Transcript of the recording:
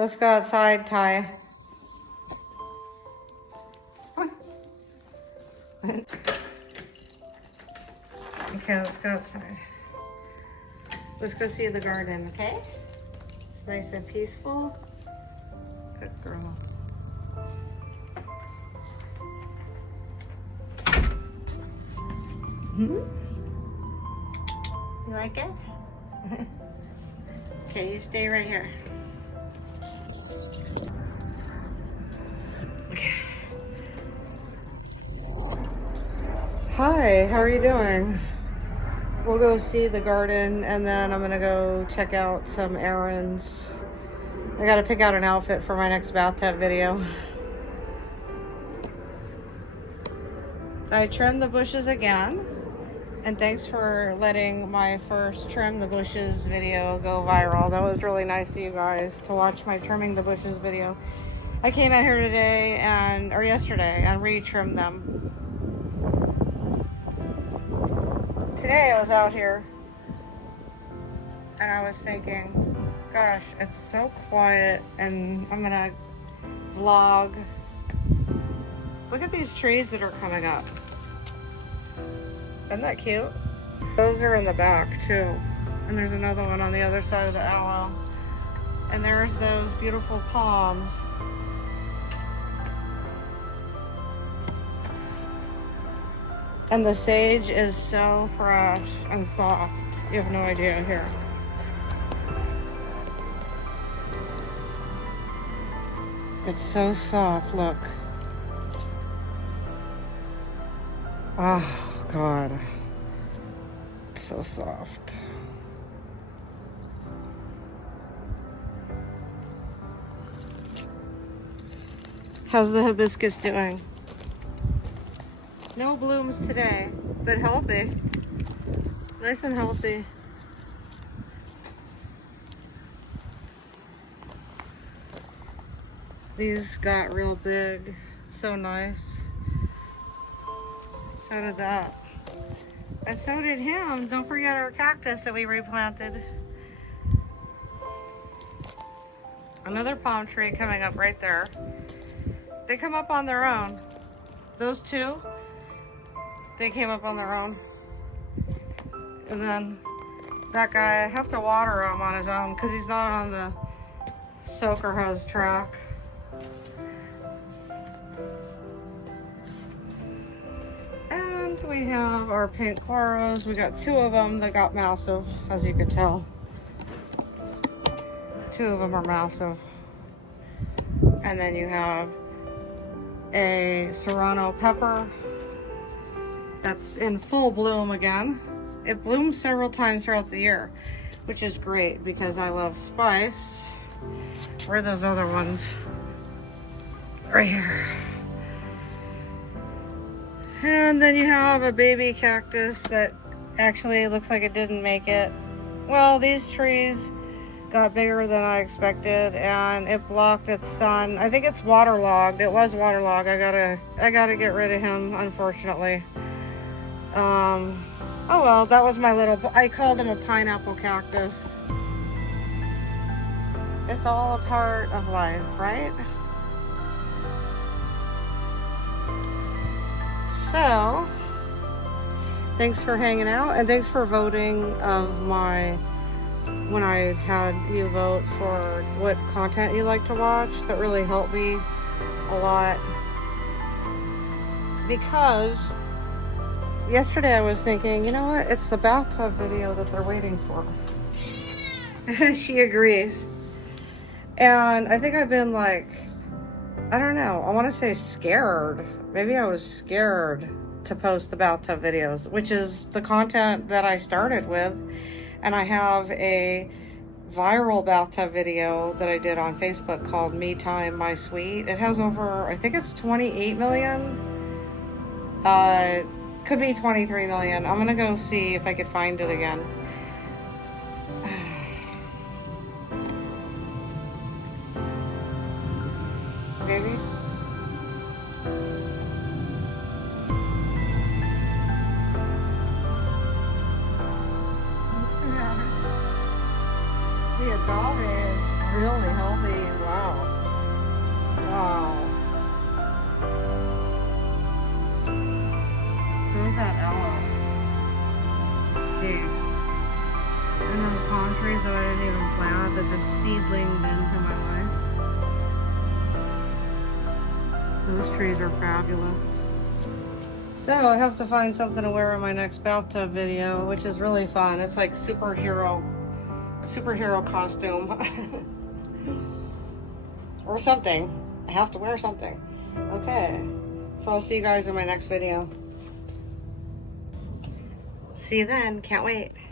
Let's go outside, Ty. Okay, let's go outside. Let's go see the garden, okay? It's nice and peaceful. Good girl. You like it? Okay, you stay right here. Okay. Hi, how are you doing? We'll go see the garden and then I'm gonna go check out some errands. I gotta pick out an outfit for my next bathtub video. So I trimmed the bushes again. And thanks for letting my first trim the bushes video go viral. That was really nice of you guys to watch my trimming the bushes video. I came out here today or yesterday and re-trimmed them. Today I was out here and I was thinking, gosh, it's so quiet and I'm gonna vlog. Look at these trees that are coming up. Isn't that cute? Those are in the back too. And there's another one on the other side of the aloe. And there's those beautiful palms. And the sage is so fresh and soft. You have no idea here. It's so soft, look. Oh. God, it's so soft. How's the hibiscus doing? No blooms today, but healthy. Nice and healthy. These got real big. So nice. So did that. And so did him. Don't forget our cactus that we replanted. Another palm tree coming up right there. They come up on their own. Those two, they came up on their own. And then that guy, I have to water him on his own because he's not on the soaker hose track. We have our pink claros. We got two of them that got massive, as you can tell. Two of them are massive. And then you have a serrano pepper that's in full bloom again. It blooms several times throughout the year, which is great because I love spice. Where are those other ones? Right here. And then you have a baby cactus that actually looks like it didn't make it. Well, these trees got bigger than I expected and it blocked its sun. I think it's waterlogged. It was waterlogged. I gotta get rid of him, unfortunately. Oh well, that was my little, I called him a pineapple cactus. It's all a part of life, right? So, thanks for hanging out and thanks for voting when I had you vote for what content you like to watch. That really helped me a lot because yesterday I was thinking, you know what, it's the bathtub video that they're waiting for. She agrees. And I think I've been like, I don't know, I want to say scared. Maybe I was scared to post the bathtub videos, which is the content that I started with. And I have a viral bathtub video that I did on Facebook called Me Time, My Sweet. It has over, I think it's 28 million. Could be 23 million. I'm gonna go see if I could find it again. Maybe. The agave is really healthy. Wow. Wow. So is that aloe. Jeez. And those palm trees that I didn't even plant that just seedlinged into my life. Those trees are fabulous. So I have to find something to wear in my next bathtub video, which is really fun. It's like superhero costume. Or something. I have to wear something. Okay. So I'll see you guys in my next video. See you then. Can't wait.